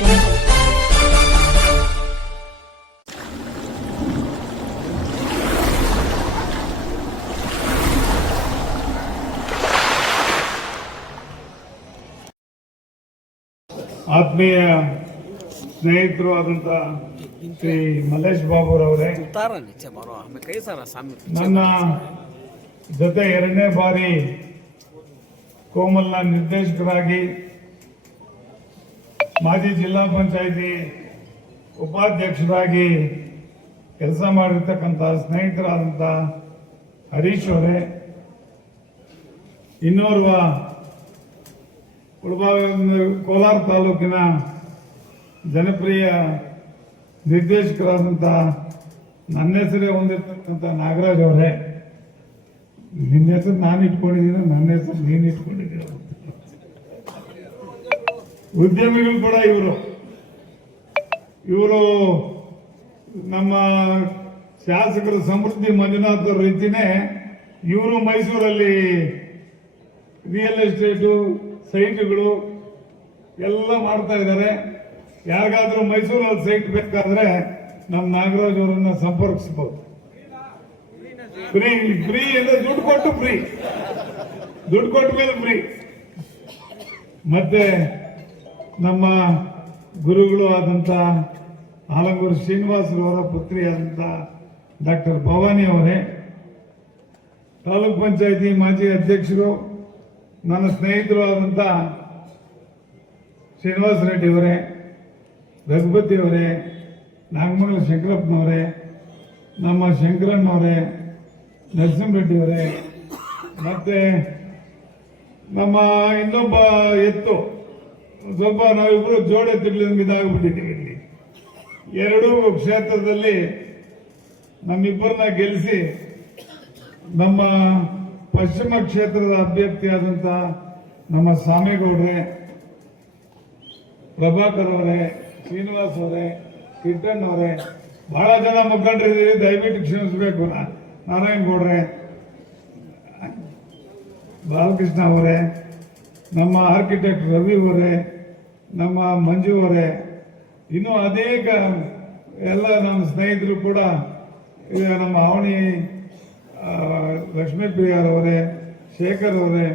ಆತ್ಮೀಯ ಸ್ನೇಹಿತರು ಆದಂತ ಶ್ರೀ ಮಲ್ಲೇಶ್ ಬಾಬುರವರೇ, ನನ್ನ ಜೊತೆ ಎರಡನೇ ಬಾರಿ ಕೋಮಲ್ನ ನಿರ್ದೇಶಕರಾಗಿ ಮಾಜಿ ಜಿಲ್ಲಾ ಪಂಚಾಯಿತಿ ಉಪಾಧ್ಯಕ್ಷರಾಗಿ ಕೆಲಸ ಮಾಡಿರ್ತಕ್ಕಂಥ ಸ್ನೇಹಿತರಾದಂಥ ಹರೀಶ್ ಅವರೇ, ಇನ್ನೋರ್ವ ಕೋಲಾರ ತಾಲೂಕಿನ ಜನಪ್ರಿಯ ನಿರ್ದೇಶಕರಾದಂಥ ನನ್ನ ಹೆಸರೇ ಹೊಂದಿರ್ತಕ್ಕಂಥ ನಾಗರಾಜ್ ಅವರೇ, ನಿನ್ನ ಹೆಸರು ನಾನು ಇಟ್ಕೊಂಡಿದ್ದೀನಿ, ನನ್ನ ಹೆಸರು ನೀನು ಇಟ್ಕೊಂಡಿದ್ದೀರ. ಉದ್ಯಮಿಗಳು ಕೂಡ ಇವರು ನಮ್ಮ ಶಾಸಕರು ಸಮೃದ್ಧಿ ಮಂಜುನಾಥ್ ಅವ್ರ ರೀತಿನೇ ಇವರು ಮೈಸೂರಲ್ಲಿ ರಿಯಲ್ ಎಸ್ಟೇಟು ಸೈಟ್ಗಳು ಎಲ್ಲ ಮಾಡ್ತಾ ಇದ್ದಾರೆ. ಯಾರಿಗಾದ್ರೂ ಮೈಸೂರಲ್ಲಿ ಸೈಟ್ ಬೇಕಾದ್ರೆ ನಮ್ಮ ನಾಗರಾಜ್ ಅವರನ್ನ ಸಂಪರ್ಕಿಸಬಹುದು. ಫ್ರೀ ಅಂದ್ರೆ ದುಡ್ಡು ಕೊಟ್ಟು ಫ್ರೀ, ದುಡ್ಡು ಕೊಟ್ಟ ಮೇಲೆ ಫ್ರೀ. ಮತ್ತೆ ನಮ್ಮ ಗುರುಗಳು ಆದಂತ ಆಲಂಗೂರು ಶ್ರೀನಿವಾಸರವರ ಪುತ್ರಿ ಆದಂತ ಡಾಕ್ಟರ್ ಭವಾನಿ ಅವರೇ, ತಾಲೂಕ್ ಪಂಚಾಯತಿ ಮಾಜಿ ಅಧ್ಯಕ್ಷರು, ನನ್ನ ಸ್ನೇಹಿತರು ಆದಂತ ಶ್ರೀನಿವಾಸ ರೆಡ್ಡಿ ಅವರೇ, ರಘುಪತಿ ಅವರೇ, ನಾಗಮಂಗಲ ಶಂಕರಪ್ಪನವರೇ, ನಮ್ಮ ಶಂಕರಣ್ಣವರೇ, ನರಸಿಂಹರೆಡ್ಡಿ ಅವರೇ, ಮತ್ತೆ ನಮ್ಮ ಇನ್ನೊಬ್ಬ ಎತ್ತು ಸ್ವಲ್ಪ ನಾವಿಬ್ರು ಜೋಡೆತ್ತುಗಳಿಂದ ಇದಾಗ್ಬಿಟ್ಟಿದ್ದೀವಿ. ಇಲ್ಲಿ ಎರಡೂ ಕ್ಷೇತ್ರದಲ್ಲಿ ನಮ್ಮಿಬ್ಬರನ್ನ ಗೆಲ್ಲಿಸಿ ನಮ್ಮ ಪಶ್ಚಿಮ ಕ್ಷೇತ್ರದ ಅಭ್ಯರ್ಥಿಯಾದಂಥ ನಮ್ಮ ಸಾಮೇಗೌಡ್ರೆ, ಪ್ರಭಾಕರ್ ಅವರೇ, ಶ್ರೀನಿವಾಸ್ ಅವರೇ, ಕಿಟ್ಟಣ್ಣ ಅವರೇ, ಬಹಳ ಜನ ಮುಖಂಡರಿದ್ದೀರಿ, ದಯವಿಟ್ಟು ಕ್ಷಮಿಸಬೇಕು. ನಾರಾಯಣ ಗೌಡ್ರೆ, ಬಾಲಕೃಷ್ಣ ಅವರೇ, ನಮ್ಮ ಆರ್ಕಿಟೆಕ್ಟ್ ರವಿ ಅವರೇ, ನಮ್ಮ ಮಂಜು ಅವರೇ, ಇನ್ನೂ ಅನೇಕ ಎಲ್ಲ ನಮ್ಮ ಸ್ನೇಹಿತರು ಕೂಡ, ನಮ್ಮ ಅವಣಿ ಲಕ್ಷ್ಮೀಪ್ರಿಯರವರೇ, ಶೇಖರ್ ಅವರೇ,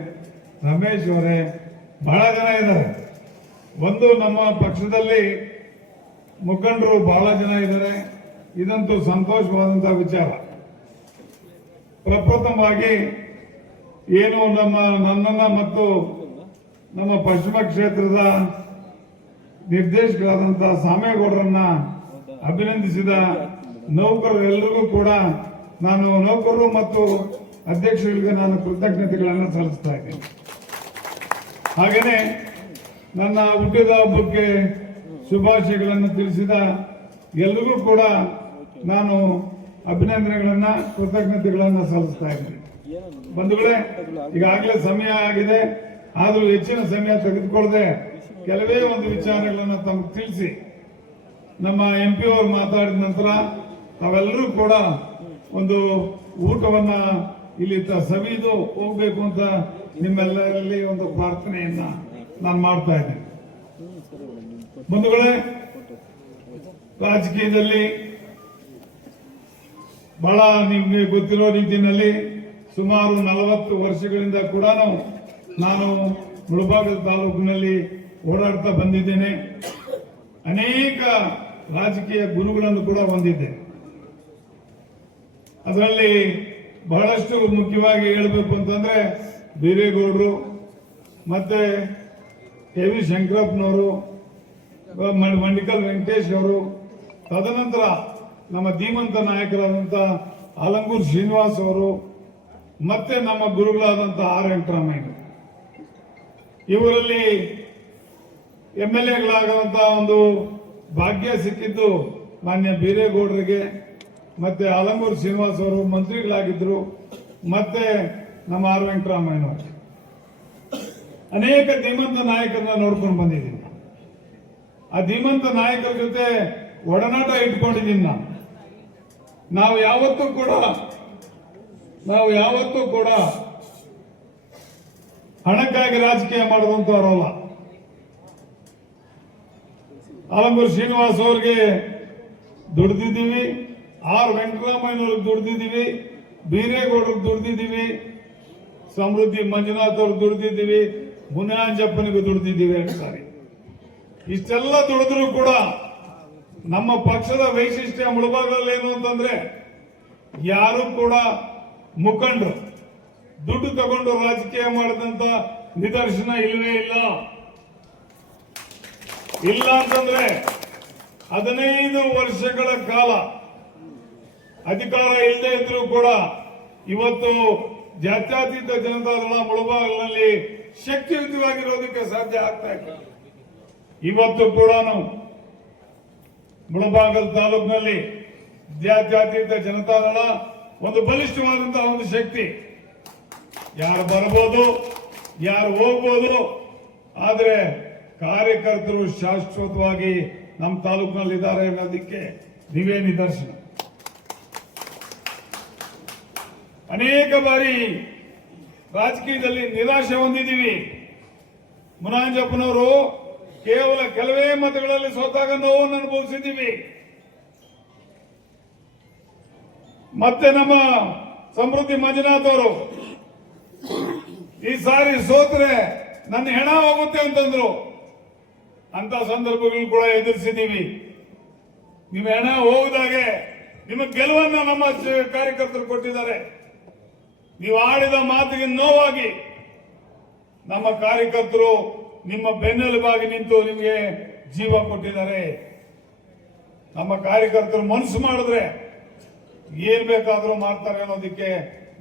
ರಮೇಶ್ ಅವರೇ, ಬಹಳ ಜನ ಇದ್ದಾರೆ. ಒಂದು ನಮ್ಮ ಪಕ್ಷದಲ್ಲಿ ಮುಖಂಡರು ಬಹಳ ಜನ ಇದ್ದಾರೆ. ಇದಂತೂ ಸಂತೋಷವಾದಂತಹ ವಿಚಾರ. ಪ್ರಪ್ರಥಮವಾಗಿ ಏನು ನನ್ನನ್ನ ಮತ್ತು ನಮ್ಮ ಪಶ್ಚಿಮ ಕ್ಷೇತ್ರದ ನಿರ್ದೇಶಕರಾದಂತಹ ಸಾಮೇಗೌಡರನ್ನ ಅಭಿನಂದಿಸಿದ ನೌಕರರೆಲ್ಲರಿಗೂ ಕೂಡ ನಾನು ನೌಕರರು ಮತ್ತು ಅಧ್ಯಕ್ಷರಿಗೆ ನಾನು ಕೃತಜ್ಞತೆಗಳನ್ನು ಸಲ್ಲಿಸ್ತಾ ಇದ್ದೇನೆ. ಹಾಗೆಯೇ ನನ್ನ ಹುಟ್ಟಿದ ಹಬ್ಬಕ್ಕೆ ಶುಭಾಶಯಗಳನ್ನು ತಿಳಿಸಿದ ಎಲ್ಲರಿಗೂ ಕೂಡ ನಾನು ಅಭಿನಂದನೆಗಳನ್ನ ಕೃತಜ್ಞತೆಗಳನ್ನು ಸಲ್ಲಿಸ್ತಾ ಇದ್ದೀನಿ. ಬಂಧುಗಳೇ, ಈಗಾಗಲೇ ಸಮಯ ಆಗಿದೆ, ಆದರೂ ಹೆಚ್ಚಿನ ಸಮಯ ತೆಗೆದುಕೊಳ್ಳದೆ ಕೆಲವೇ ಒಂದು ವಿಚಾರಗಳನ್ನು ತಮಗೆ ತಿಳಿಸಿ ನಮ್ಮ MP ಅವರು ಮಾತಾಡಿದ ನಂತರ ತಾವೆಲ್ಲರೂ ಕೂಡ ಒಂದು ಊಟವನ್ನ ಇಲ್ಲಿ ಸವಿದು ಹೋಗ್ಬೇಕು ಅಂತ ನಿಮ್ಮೆಲ್ಲರಲ್ಲಿ ಒಂದು ಪ್ರಾರ್ಥನೆಯನ್ನ ನಾನು ಮಾಡ್ತಾ ಇದ್ದೇನೆ. ಬಂಧುಗಳೇ, ರಾಜಕೀಯದಲ್ಲಿ ಬಹಳ ನಿಮಗೆ ಗೊತ್ತಿರೋ ರೀತಿಯಲ್ಲಿ ಸುಮಾರು 40 ವರ್ಷಗಳಿಂದ ಕೂಡ ನಾನು ಮುಳಬಾಗಿಲು ತಾಲೂಕಿನಲ್ಲಿ ಓಡಾಡ್ತಾ ಬಂದಿದ್ದೇನೆ. ಅನೇಕ ರಾಜಕೀಯ ಗುರುಗಳನ್ನು ಕೂಡ ಹೊಂದಿದ್ದೆ. ಅದರಲ್ಲಿ ಬಹಳಷ್ಟು ಮುಖ್ಯವಾಗಿ ಹೇಳಬೇಕು ಅಂತಂದ್ರೆ ಬೀರೇಗೌಡರು, ಮತ್ತೆ ಕೆ ವಿ ಶಂಕರಪ್ಪನವರು, ಮಂಡಿಕಲ್ ವೆಂಕಟೇಶ್ ಅವರು, ತದನಂತರ ನಮ್ಮ ಧೀಮಂತ ನಾಯಕರಾದಂಥ ಆಲಂಗೂರು ಶ್ರೀನಿವಾಸ್ ಅವರು, ಮತ್ತೆ ನಮ್ಮ ಗುರುಗಳಾದಂಥ ಆರ್ ವೆಂಕಟರಾಮಯ್ಯ. ಇವರಲ್ಲಿ MLAಗಳಾಗುವಂತಹ ಒಂದು ಭಾಗ್ಯ ಸಿಕ್ಕಿದ್ದು ಮಾನ್ಯ ಬೀರೇಗೌಡರಿಗೆ, ಮತ್ತೆ ಆಲಂಗೂರು ಶ್ರೀನಿವಾಸ್ ಅವರು ಮಂತ್ರಿಗಳಾಗಿದ್ರು, ಮತ್ತೆ ನಮ್ಮ ಆರ್ ವೆಂಕಟರಾಮಯ್ಯನವರು. ಅನೇಕ ಧೀಮಂತ ನಾಯಕರನ್ನ ನೋಡ್ಕೊಂಡು ಬಂದಿದ್ದೀನಿ. ಆ ಧೀಮಂತ ನಾಯಕರ ಜೊತೆ ಒಡನಾಟ ಇಟ್ಕೊಂಡಿದ್ದೀನಿ ನಾನು. ನಾವು ಯಾವತ್ತೂ ಕೂಡ ಹಣಕ್ಕಾಗಿ ರಾಜಕೀಯ ಮಾಡುವಂತವರಲ್ಲ. ಆಲಂಗೂರು ಶ್ರೀನಿವಾಸ್ ಅವ್ರಿಗೆ ದುಡ್ದಿದ್ದೀವಿ, ಆರ್ ವೆಂಕಟರಾಮಯ್ಯನವ್ರಿಗೆ ದುಡ್ದಿದ್ದೀವಿ, ಬೀರೇಗೌಡರಿಗೆ ದುಡ್ದಿದ್ದೀವಿ, ಸಮೃದ್ಧಿ ಮಂಜುನಾಥ್ ಅವ್ರಿಗೆ ದುಡ್ದಿದ್ದೀವಿ, ಮುನಿಯಾಜಪ್ಪನಿಗೂ ದುಡ್ದಿದ್ದೀವಿ 2 ಸಾರಿ. ಇಷ್ಟೆಲ್ಲ ದುಡಿದ್ರು ಕೂಡ ನಮ್ಮ ಪಕ್ಷದ ವೈಶಿಷ್ಟ್ಯ ಮುಳಬಾಗಲಲ್ಲಿ ಏನು ಅಂತಂದ್ರೆ ಯಾರು ಕೂಡ ಮುಖಂಡರು ದುಡ್ಡು ತಗೊಂಡು ರಾಜಕೀಯ ಮಾಡಿದಂತ ನಿದರ್ಶನ ಇಲ್ಲವೇ ಇಲ್ಲ ಅಂತಂದ್ರೆ 15 ವರ್ಷಗಳ ಕಾಲ ಅಧಿಕಾರ ಇಲ್ಲದೆ ಇದ್ರೂ ಕೂಡ ಇವತ್ತು ಜಾತ್ಯತೀತ ಜನತಾದಳ ಮುಳಬಾಗಿಲಿನಲ್ಲಿ ಶಕ್ತಿಯುತವಾಗಿರೋದಕ್ಕೆ ಸಾಧ್ಯ ಆಗ್ತಾ ಇದೆ. ಇವತ್ತು ಕೂಡ ನಾವು ಮುಳಬಾಗಿಲು ತಾಲೂಕಿನಲ್ಲಿ ಜಾತ್ಯತೀತ ಜನತಾದಳ ಒಂದು ಬಲಿಷ್ಠವಾದಂತಹ ಒಂದು ಶಕ್ತಿ. ಯಾರು ಬರ್ಬೋದು, ಯಾರು ಹೋಗ್ಬೋದು, ಆದ್ರೆ ಕಾರ್ಯಕರ್ತರು ಶಾಶ್ವತವಾಗಿ ನಮ್ಮ ತಾಲೂಕಿನಲ್ಲಿ ಇದ್ದಾರೆ ಅನ್ನೋದಕ್ಕೆ ನೀವೇ ನಿದರ್ಶನ. ಅನೇಕ ಬಾರಿ ರಾಜಕೀಯದಲ್ಲಿ ನಿರಾಶೆ ಹೊಂದಿದ್ದೀವಿ. ಮುನಿಯಾಜಪ್ಪನವರು ಕೇವಲ ಕೆಲವೇ ಮತಗಳಲ್ಲಿ ಸೋತಾಗ ನೋವನ್ನು ಅನುಭವಿಸಿದ್ದೀವಿ. ಮತ್ತೆ ನಮ್ಮ ಸಮೃದ್ಧಿ ಮಂಜುನಾಥ್ ಅವರು ಈ ಸಾರಿ ಸೋತ್ರೆ ನನ್ನ ಹೆಣ ಹೋಗುತ್ತೆ ಅಂತಂದ್ರು. ಅಂತ ಸಂದರ್ಭಗಳು ಕೂಡ ಎದುರಿಸಿದ್ದೀವಿ. ನಿಮ್ಮ ಹೆಣ ಹೋಗದಾಗೆ ನಿಮ್ಮ ಗೆಲುವನ್ನು ನಮ್ಮ ಕಾರ್ಯಕರ್ತರು ಕೊಟ್ಟಿದ್ದಾರೆ. ನೀವು ಆಡಿದ ಮಾತಿಗೆ ನೋವಾಗಿ ನಮ್ಮ ಕಾರ್ಯಕರ್ತರು ನಿಮ್ಮ ಬೆನ್ನೆಲುಬಾಗಿ ನಿಂತು ನಿಮಗೆ ಜೀವ ಕೊಟ್ಟಿದ್ದಾರೆ. ನಮ್ಮ ಕಾರ್ಯಕರ್ತರು ಮನಸ್ಸು ಮಾಡಿದ್ರೆ ಏನ್ ಬೇಕಾದ್ರೂ ಮಾಡ್ತಾರೆ ಅನ್ನೋದಕ್ಕೆ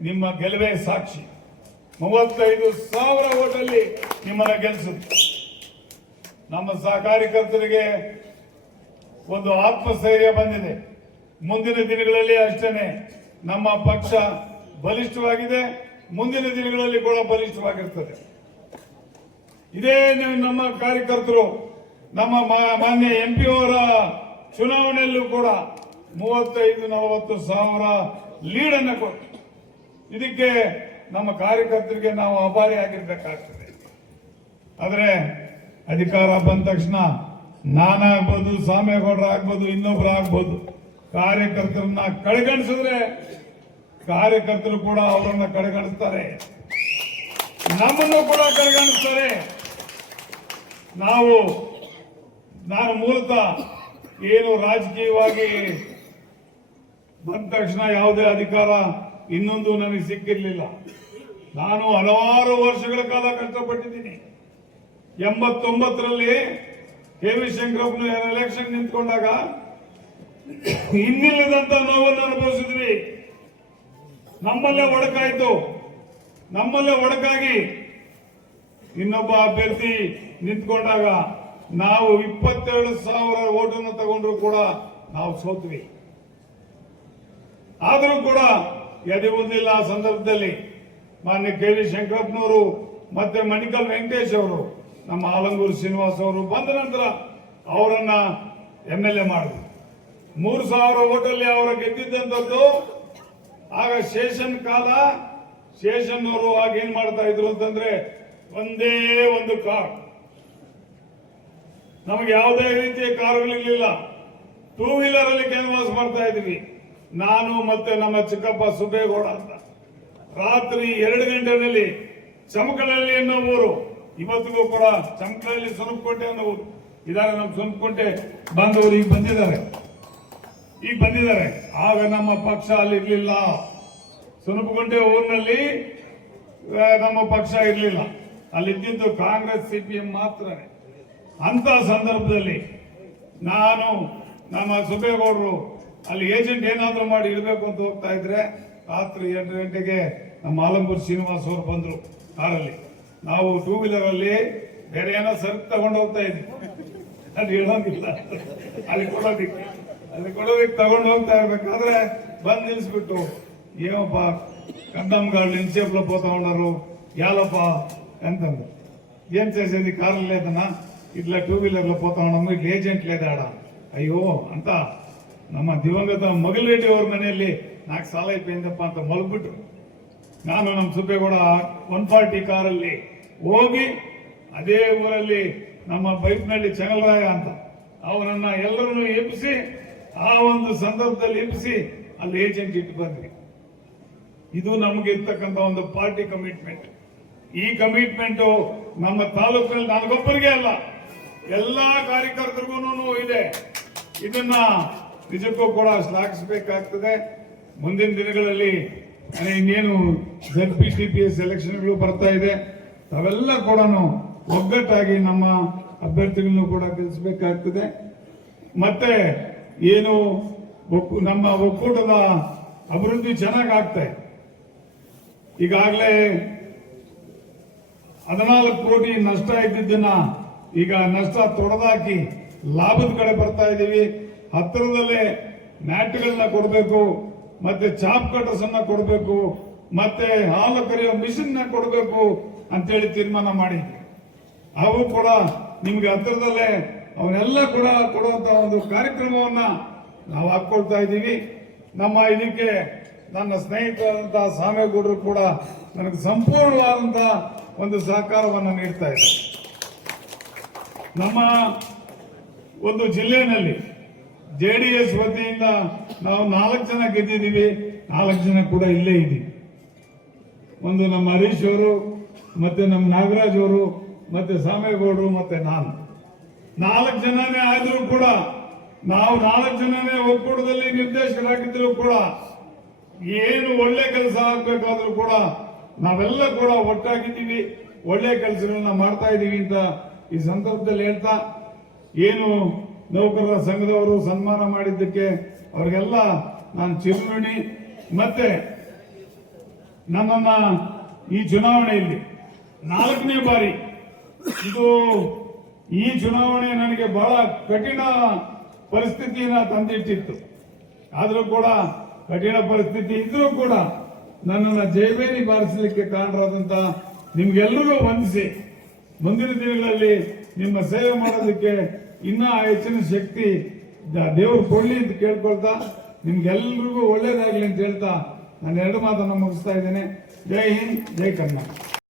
ನಿಮ್ಮ ಗೆಲುವೇ ಸಾಕ್ಷಿ. 35,000 ಓಟಲ್ಲಿ ನಿಮ್ಮನ್ನ ಗೆಲ್ಲಿಸುತ್ತೆ. ನಮ್ಮ ಕಾರ್ಯಕರ್ತರಿಗೆ ಒಂದು ಆತ್ಮಸ್ಥೈರ್ಯ ಬಂದಿದೆ. ಮುಂದಿನ ದಿನಗಳಲ್ಲಿ ಅಷ್ಟೇನೆ ನಮ್ಮ ಪಕ್ಷ ಬಲಿಷ್ಠವಾಗಿದೆ. ಮುಂದಿನ ದಿನಗಳಲ್ಲಿ ಕೂಡ ಬಲಿಷ್ಠವಾಗಿರ್ತದೆ. ಇದೇ ನಮ್ಮ ಕಾರ್ಯಕರ್ತರು ನಮ್ಮ ಮಾನ್ಯ MP ಅವರ ಚುನಾವಣೆಯಲ್ಲೂ ಕೂಡ 35-40 ಸಾವಿರ ಲೀಡನ್ನು ಕೊಟ್ಟು ಇದಕ್ಕೆ ನಮ್ಮ ಕಾರ್ಯಕರ್ತರಿಗೆ ನಾವು ಆಭಾರಿಯಾಗಿರ್ಬೇಕಾಗ್ತದೆ. ಆದ್ರೆ ಅಧಿಕಾರ ಬಂದ ತಕ್ಷಣ ನಾನಾಗ್ಬೋದು, ಸಾಮೇಗೌಡರು ಆಗ್ಬೋದು, ಇನ್ನೊಬ್ರು ಆಗ್ಬೋದು, ಕಾರ್ಯಕರ್ತರನ್ನ ಕಡೆಗಣಿಸಿದ್ರೆ ಕಾರ್ಯಕರ್ತರು ಕೂಡ ಅವರನ್ನ ಕಡೆಗಣಿಸ್ತಾರೆ, ನಮ್ಮನ್ನು ಕೂಡ ಕಡೆಗಣಿಸ್ತಾರೆ. ನಾನು ಮೂಲತಃ ಏನು ರಾಜಕೀಯವಾಗಿ ಬಂದ ತಕ್ಷಣ ಯಾವುದೇ ಅಧಿಕಾರ ಇನ್ನೊಂದು ನನಗೆ ಸಿಕ್ಕಿರ್ಲಿಲ್ಲ. ನಾನು ಹಲವಾರು ವರ್ಷಗಳ ಕಾಲ ಕಷ್ಟಪಟ್ಟಿದ್ದೀನಿ. 89ರಲ್ಲಿ KV ಶಂಕರಪ್ಪನ ಎಲೆಕ್ಷನ್ ನಿಂತ್ಕೊಂಡಾಗ ಇನ್ನಿಲ್ಲದಂತ ನೋವನ್ನು ಅನುಭವಿಸಿದ್ವಿ. ನಮ್ಮಲ್ಲೇ ಒಡಕಾಯ್ತು. ನಮ್ಮಲ್ಲೇ ಒಡಕಾಗಿ ಇನ್ನೊಬ್ಬ ಅಭ್ಯರ್ಥಿ ನಿಂತ್ಕೊಂಡಾಗ ನಾವು 22,000 ಓಟನ್ನು ತಗೊಂಡ್ರು ಕೂಡ ನಾವು ಸೋತ್ವಿ. ಆದರೂ ಕೂಡ ಎದೆಗುಂದಿಲ್ಲ. ಆ ಸಂದರ್ಭದಲ್ಲಿ ಮಾನ್ಯ KV ಶಂಕರಪ್ಪನವರು ಮತ್ತೆ ಮಣಿಕಲ್ ವೆಂಕಟೇಶ್ ಅವರು, ನಮ್ಮ ಆಲಂಗೂರು ಶ್ರೀನಿವಾಸ್ ಅವರು ಬಂದ ನಂತರ ಅವರನ್ನ MLA ಮಾಡಿದ್ರು. 3,000 ಓಟಲ್ಲಿ ಅವರ ಗೆದ್ದಿದ್ದಂಥದ್ದು. ಆಗ ಶೇಷನ್ ಕಾಲ. ಶೇಷನ್ ಅವರು ಆಗ ಏನ್ ಮಾಡ್ತಾ ಇದ್ರು ಅಂತಂದ್ರೆ ಒಂದೇ ಒಂದು ಕಾರ್, ನಮಗೆ ಯಾವುದೇ ರೀತಿಯ ಕಾರುಗಳಿರ್ಲಿಲ್ಲ. 2 ವೀಲರ್ ಅಲ್ಲಿ ಕ್ಯಾನ್ವಾಸ್ ಮಾಡ್ತಾ ಇದ್ವಿ. ನಾನು ಮತ್ತೆ ನಮ್ಮ ಚಿಕ್ಕಪ್ಪ ಸುಬೇಗೌಡ ಅಂತ ರಾತ್ರಿ 2 ಗಂಟೆನಲ್ಲಿ ಚಮಕಲಹಳ್ಳಿ ಅನ್ನೋ ಊರು, ಇವತ್ತಿಗೂ ಕೂಡ ಚಮಕಲಹಳ್ಳಿ ಸುನಪಕೋಟೆ ಅನ್ನೋ ಊರು ಇದಾರೆ. ನಮ್ಮ ಸುನಪಕೋಟೆ ಬಾಂಧವರು ಈಗ ಬಂದಿದ್ದಾರೆ. ಆಗ ನಮ್ಮ ಪಕ್ಷ ಅಲ್ಲಿ ಇರ್ಲಿಲ್ಲ. ಸುನಪಕೋಟೆ ಊರಿನಲ್ಲಿ ನಮ್ಮ ಪಕ್ಷ ಇರ್ಲಿಲ್ಲ. ಅಲ್ಲಿದ್ದು ಕಾಂಗ್ರೆಸ್ CPM ಮಾತ್ರ. ಅಂತ ಸಂದರ್ಭದಲ್ಲಿ ನಾನು ನಮ್ಮ ಸುಬೇಗೌಡರು ಅಲ್ಲಿ ಏಜೆಂಟ್ ಏನಾದ್ರೂ ಮಾಡಿ ಇಡಬೇಕು ಅಂತ ಹೋಗ್ತಾ ಇದ್ರೆ ರಾತ್ರಿ 2 ಗಂಟೆಗೆ ನಮ್ಮ ಆಲಂಗೂರು ಶ್ರೀನಿವಾಸ್ ಅವರು ಬಂದ್ರು ಕಾರಲ್ಲಿ. ನಾವು 2 ವೀಲರ್ ಅಲ್ಲಿ ಬೇರೆ ಏನೋ ಸರಕು ತಗೊಂಡು ಹೋಗ್ತಾ ಇದ್ವಿ. ಅದು ಹೇಳೋದಿಲ್ಲ, ಅಲ್ಲಿ ಕೊಡೋದಿಕ್ಕೆ ತಗೊಂಡು ಹೋಗ್ತಾ ಇರ್ಬೇಕಾದ್ರೆ ಬಂದ್ ನಿಲ್ಸ್ಬಿಟ್ಟು, ಏನಪ್ಪ ಕದ್ದಮ್ಗಳು ನಿಂಚೇಪ್ಲ పోతా ఉన్నారు యాలప్ప ಅಂತಂದ್ರು. ఏం చేసేది కారు లేదన్నా, ఇట్లా 2 వీలర్లో పోతా ఉన్నాము, ఇట్లా ఏಜೆಂಟ್ లేదా ఆడ. ಅಯ್ಯೋ ಅಂತ ನಮ್ಮ ದಿವಂಗತ ಮಗಲರೆಡ್ಡಿ ಅವ್ರ ಮನೆಯಲ್ಲಿ 4 ಸಾಲ అయిపోయింದಪ್ಪ ಅಂತ ಮಲಗ್ಬಿಟ್ರು. ನಾನು ನಮ್ಮ ಸುಬ್ಬೇಗೌಡ 140 ಕಾರಲ್ಲಿ ಹೋಗಿ ಅದೇ ಊರಲ್ಲಿ ನಮ್ಮ ಬೈಕ್ನಲ್ಲಿ ಚೆಂಗಲರಾಯ ಅಂತ ಅವನನ್ನ ಎಲ್ಲರನ್ನು ಎಬ್ಬಿಸಿ ಆ ಒಂದು ಸಂದರ್ಭದಲ್ಲಿ ಎಬ್ಬಿಸಿ ಅಲ್ಲಿ ಏಜೆಂಟ್ ಇಟ್ಟು ಬಂದ್ವಿ. ಇದು ನಮಗೆ ಇರ್ತಕ್ಕಂಥ ಒಂದು ಪಾರ್ಟಿ ಕಮಿಟ್ಮೆಂಟ್. ಈ ಕಮಿಟ್ಮೆಂಟ್ ನಮ್ಮ ತಾಲೂಕಿನಲ್ಲಿ ನನಗೊಬ್ಬರಿಗೆ ಅಲ್ಲ, ಎಲ್ಲಾ ಕಾರ್ಯಕರ್ತರಿಗೂ ಇದೆ. ಇದನ್ನ ನಿಜಕ್ಕೂ ಕೂಡ ಶ್ಲಾಘಿಸಬೇಕಾಗ್ತದೆ. ಮುಂದಿನ ದಿನಗಳಲ್ಲಿ ಇನ್ನೇನು ZPTPS ಎಲೆಕ್ಷನ್ಗಳು ಬರ್ತಾ ಇದೆ, ಅವೆಲ್ಲ ಕೂಡ ಒಗ್ಗಟ್ಟಾಗಿ ನಮ್ಮ ಅಭ್ಯರ್ಥಿಗಳನ್ನು ಕೂಡ ಗೆಲ್ಲಿಸಬೇಕಾಗ್ತದೆ. ಮತ್ತೆ ಏನು ನಮ್ಮ ಒಕ್ಕೂಟದ ಅಭಿವೃದ್ಧಿ ಚೆನ್ನಾಗಿ ಆಗ್ತಾ ಇದೆ. ಈಗಾಗಲೇ 14 ಕೋಟಿ ನಷ್ಟ ಇದ್ದಿದ್ದನ್ನ ಈಗ ನಷ್ಟ ತೊಡೆದಾಕಿ ಲಾಭದ ಕಡೆ ಬರ್ತಾ ಇದ್ದೀವಿ. ಹತ್ತಿರದಲ್ಲೇ ಮ್ಯಾಟ್ಗಳನ್ನ ಕೊಡಬೇಕು, ಮತ್ತೆ ಚಾಪ್ ಕಟರ್ಸ್ ಅನ್ನ ಕೊಡಬೇಕು, ಮತ್ತೆ ಹಾಲು ಕರೆಯೋ ಮಿಷನ್ ನ ಕೊಡಬೇಕು ಅಂತೇಳಿ ತೀರ್ಮಾನ ಮಾಡಿದ್ವಿ. ಅವು ಕೂಡ ನಿಮ್ಗೆ ಹತ್ತಿರದಲ್ಲೇ ಅವನ್ನೆಲ್ಲ ಕೂಡ ಕೊಡುವಂತ ಒಂದು ಕಾರ್ಯಕ್ರಮವನ್ನ ನಾವು ಹಾಕೊಳ್ತಾ ಇದ್ದೀವಿ. ನಮ್ಮ ಇದಕ್ಕೆ ನನ್ನ ಸ್ನೇಹಿತರಾದಂತಹ ಸಾಮೇಗೌಡರು ಕೂಡ ನನಗೆ ಸಂಪೂರ್ಣವಾದಂತಹ ಒಂದು ಸಹಕಾರವನ್ನು ನೀಡ್ತಾ ಇದ್ದಾರೆ. ನಮ್ಮ ಒಂದು ಜಿಲ್ಲೆಯಲ್ಲಿ JDS ವತಿಯಿಂದ ನಾವು 4 ಜನ ಗೆದ್ದಿದ್ದೀವಿ. 4 ಜನ ಕೂಡ ಇಲ್ಲೇ ಇದ್ದೀವಿ. ಒಂದು ನಮ್ಮ ಹರೀಶ್ ಅವರು, ಮತ್ತೆ ನಮ್ಮ ನಾಗರಾಜ್ ಅವರು, ಮತ್ತೆ ಸಾಮೇಗೌಡರು, ಮತ್ತೆ ನಾನು 4 ಜನನೇ ಆದ್ರೂ ಕೂಡ ನಾವು 4 ಜನನೇ ಒಕ್ಕೂಟದಲ್ಲಿ ನಿರ್ದೇಶಕರಾಗಿದ್ರು ಕೂಡ ಏನು ಒಳ್ಳೆ ಕೆಲಸ ಆಗ್ಬೇಕಾದ್ರೂ ಕೂಡ ನಾವೆಲ್ಲ ಕೂಡ ಒಟ್ಟಾಗಿದ್ದೀವಿ, ಒಳ್ಳೆ ಕೆಲಸಗಳನ್ನ ಮಾಡ್ತಾ ಇದ್ದೀವಿ ಅಂತ ಈ ಸಂದರ್ಭದಲ್ಲಿ ಹೇಳ್ತಾ, ಏನು ನೌಕರರ ಸಂಘದವರು ಸನ್ಮಾನ ಮಾಡಿದ್ದಕ್ಕೆ ಅವರಿಗೆಲ್ಲ ನಾನು ಚಿರಋಣಿ. ಮತ್ತೆ ನಮ್ಮನ್ನ ಈ ಚುನಾವಣೆಯಲ್ಲಿ 4ನೇ ಬಾರಿ ಇದು ಈ ಚುನಾವಣೆ ನನಗೆ ಬಹಳ ಕಠಿಣ ಪರಿಸ್ಥಿತಿಯನ್ನ ತಂದಿಟ್ಟಿತ್ತು. ಆದರೂ ಕೂಡ ಕಠಿಣ ಪರಿಸ್ಥಿತಿ ಇದ್ರೂ ಕೂಡ ನನ್ನನ್ನು ಜಯಬೇರಿ ಬಾರಿಸಲಿಕ್ಕೆ ಕಾರಣರಾದಂತ ನಿಮ್ಗೆಲ್ಲರಿಗೂ ವಂದಿಸಿ, ಮುಂದಿನ ದಿನಗಳಲ್ಲಿ ನಿಮ್ಮ ಸೇವೆ ಮಾಡೋದಕ್ಕೆ ಇನ್ನೂ ಹೆಚ್ಚಿನ ಶಕ್ತಿ ದೇವರು ಕೊಡ್ಲಿ ಅಂತ ಕೇಳ್ಕೊಳ್ತಾ, ನಿಮ್ಗೆಲ್ರಿಗೂ ಒಳ್ಳೇದಾಗ್ಲಿ ಅಂತ ಹೇಳ್ತಾ ನಾನು 2 ಮಾತನ್ನು ಮುಗಿಸ್ತಾ ಇದ್ದೇನೆ. ಜೈ ಹಿಂದ್, ಜೈ ಕರ್ನಾಟಕ.